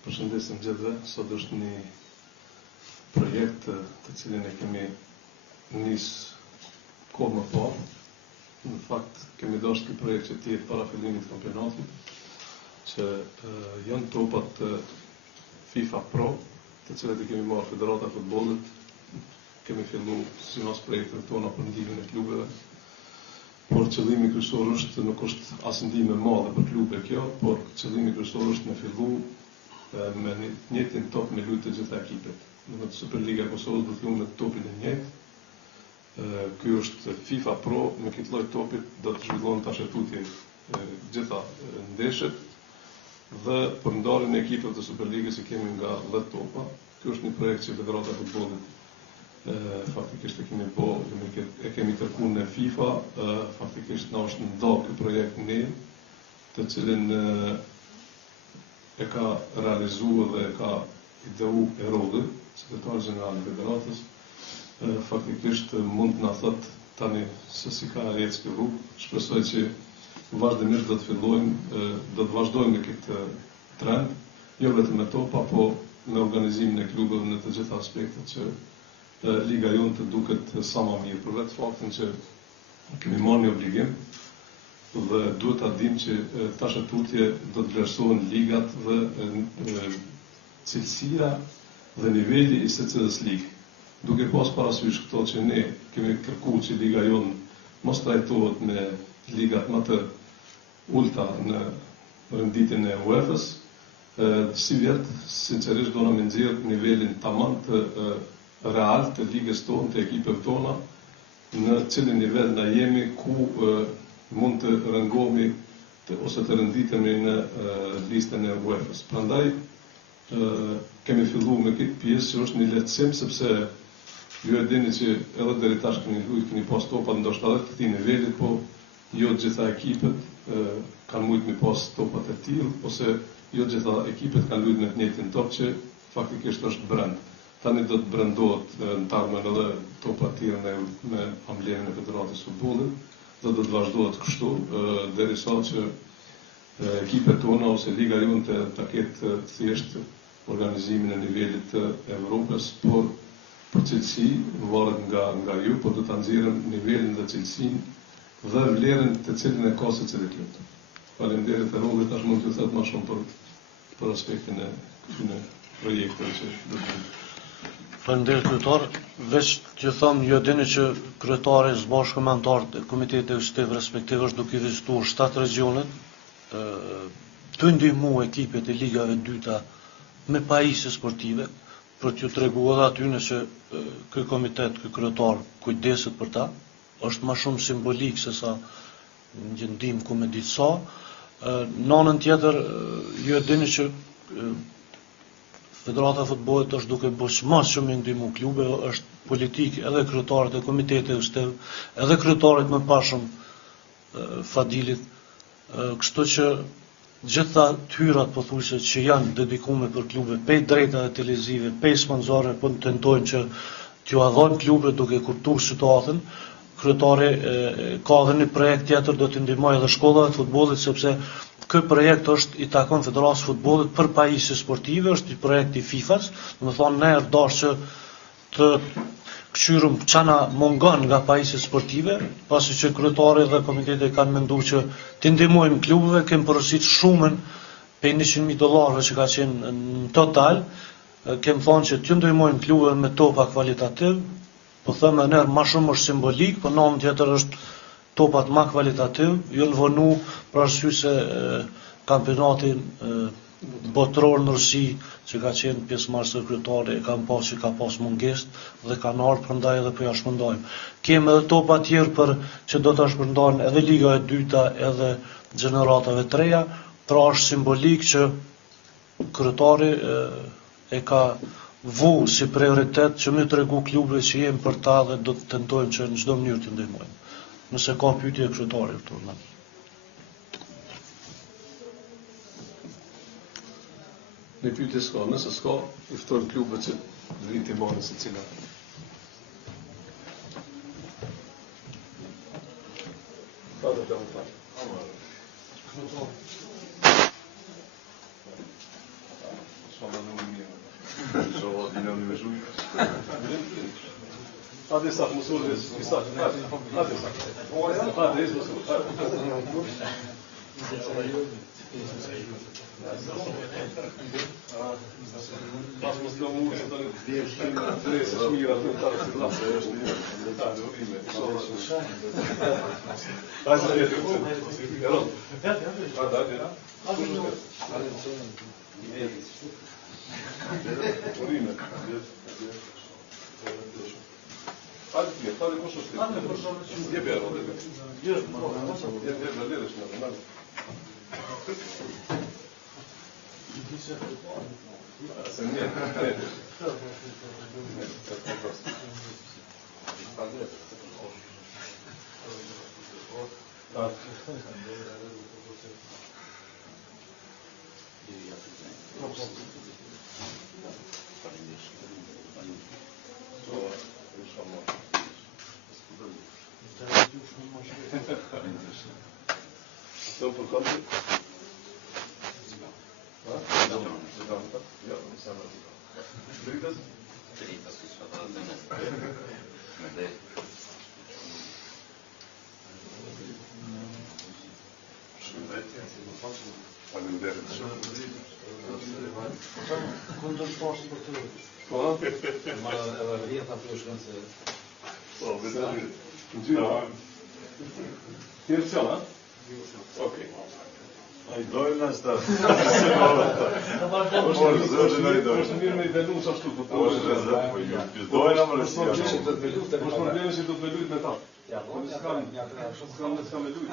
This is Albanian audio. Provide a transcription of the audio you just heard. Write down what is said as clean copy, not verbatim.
Përshëndesim gjithëve, sot është një projekt të cilin e kemi nisë kohë më parë. Në fakt, kemi dashur ky projekt që të jetë para fillimit të kampionatit, që janë topat FIFA Pro, të cilat i kemi marrë Federata e Futbollit. Kemi filluar sipas projekteve tona për ndihmën e klubeve. Por qëllimi kryesor është, nuk është as ndihmë e madhe për klube kjo, por qëllimi kryesor është me fillu me një njëjtin top me lujtë të gjitha ekipet. Në Superliga e Kosovës do të luajmë me topin e njëjtë. Ky është FIFA Pro, me këtë lloj topit do të zhvillohen tash tutje gjitha ndeshjet dhe për ndarjen e ekipeve të Superligës i kemi nga 10 topa. Ky është një projekt që Federata e Futbollit faktikisht e kemi kërkuar në FIFA, faktikisht na është ndalë ky projekt ne, të cilin e ka realizuar dhe e ka ideu Erodi, sekretari general i Federatës. Faktikisht mund të na thot tani se si ka ecë ky rrugë. Shpresoj që vazhdimisht do të fillojmë, do të vazhdojmë në këtë trend, jo vetëm me topa, po me organizimin e klubeve në të gjitha aspektet që liga jonë të duket sa më mirë, për vetë faktin që kemi marrë një obligim dhe duhet ta dimë që tash tutje do të vlerësohen ligat dhe cilësia dhe niveli i secilës ligë. Duke pas parasysh këto që ne kemi kërkuar që liga jonë mos trajtohet me ligat më të ulta në renditjen e UEFA-s, si vjet sinqerisht do na nxjerr nivelin tamam të real të ligës tonë, të ekipeve tona, në cilin nivel na jemi, ku mund të rëngohemi ose të renditemi në listën e UEFA-s. Prandaj kemi filluar me këtë pjesë që është një lehtësim, sepse ju e dini që edhe deri tash keni pas topat ndoshta edhe të këtij niveli, po jo të gjitha ekipet kanë mujt me pas topat e tillë, ose jo të gjitha ekipet kanë luajtur me të njëjtin top që faktikisht është brand. Tani do të brendohet në tarmen edhe topa të tjera me amblemin e Federatës Futbollit dhe do të vazhdohet kështu derisa që ekipet tona ose liga jonë të ketë thjesht organizimin e nivelit të Evropës, por për cilësi varet nga ju, por do ta nxjerrëm nivelin dhe cilësinë dhe vlerën të cilën e ka secili klub. Faleminderit e rrugës, tash mund të them më shumë për aspektin e këtyre projekteve që do të Faleminderit kryetar, veç që them ju e dini që kryetari së bashku me anëtarët e komiteti udhëtiv respektiv është duke vizituar 7 regionet, të ndihmu ekipet e ligave dyta me pajisje sportive, për t'ju treguar edhe aty nëse ky komitet, ky kryetar kujdeset për ta, është më shumë simbolik se sa një ndihmë ku me ditë sa. Në anën tjetër, ju e dini që Federata e Futbollit është duke bërë më shumë ndihmu klube, është politik edhe kryetarët e komitetit udhëtiv, edhe kryetarit më pashëm Fadilit, kështu që gjitha hyrat pothuajse që janë dedikuar për klube, pej drejtave televizive, pej sponsorëve, po tentojnë që t'ju adhojnë klube duke kuptuar situatën. Kryetari ka edhe një projekt tjetër, do t'i ndihmojë edhe shkollave të futbollit, sepse ky projekt i takon Federatës Futbollit për pajisje sportive, është një projekt i FIFA-s, do të thonë ne dash që të këshyrum çana mungon nga pajisjet sportive, pasi që kryetari dhe komiteti kanë menduar që t'i ndihmojmë klubeve, kemi porositur shumën për $100,000 që ka qenë në total, kemi thonë që t'ju ndihmojmë klubeve me topa kvalitativ, po them edhe më shumë është simbolik, po në anën tjetër është topat më kvalitativ, ju lëvonu për arsye se kampionatin botëror në Rusi, që ka qenë pjesëmarrës kryetari, ka pas mungesë dhe kanë ardhur, prandaj edhe po ja shpërndajmë. Kemi edhe topa tjerë që do ta shpërndajmë edhe liga e dyta edhe gjeneratave të reja, pra është simbolik që kryetari e ka vu si prioritet që më tregu klubeve që jemi për ta dhe do të tentojmë që në çdo mënyrë të ndihmojmë. Nëse ka pyetje kryetari këtu. Në pyetje s'ka, nëse s'ka, i ftojmë klubet që vrin të marrin secila. Hadi devam. Hadi sak musul isak. Hadi sak. Hadi musul. Pas mos do mu se tani drejtë shmira të ta siglasë është një detaj horrible. Estão por conta? Okej. Ai dojnë asta. Është mirë me i dalun sa ashtu, po Dojnë më rësi. Por problemi është që do të lujt me ta. Ja, po s'kam me lujt.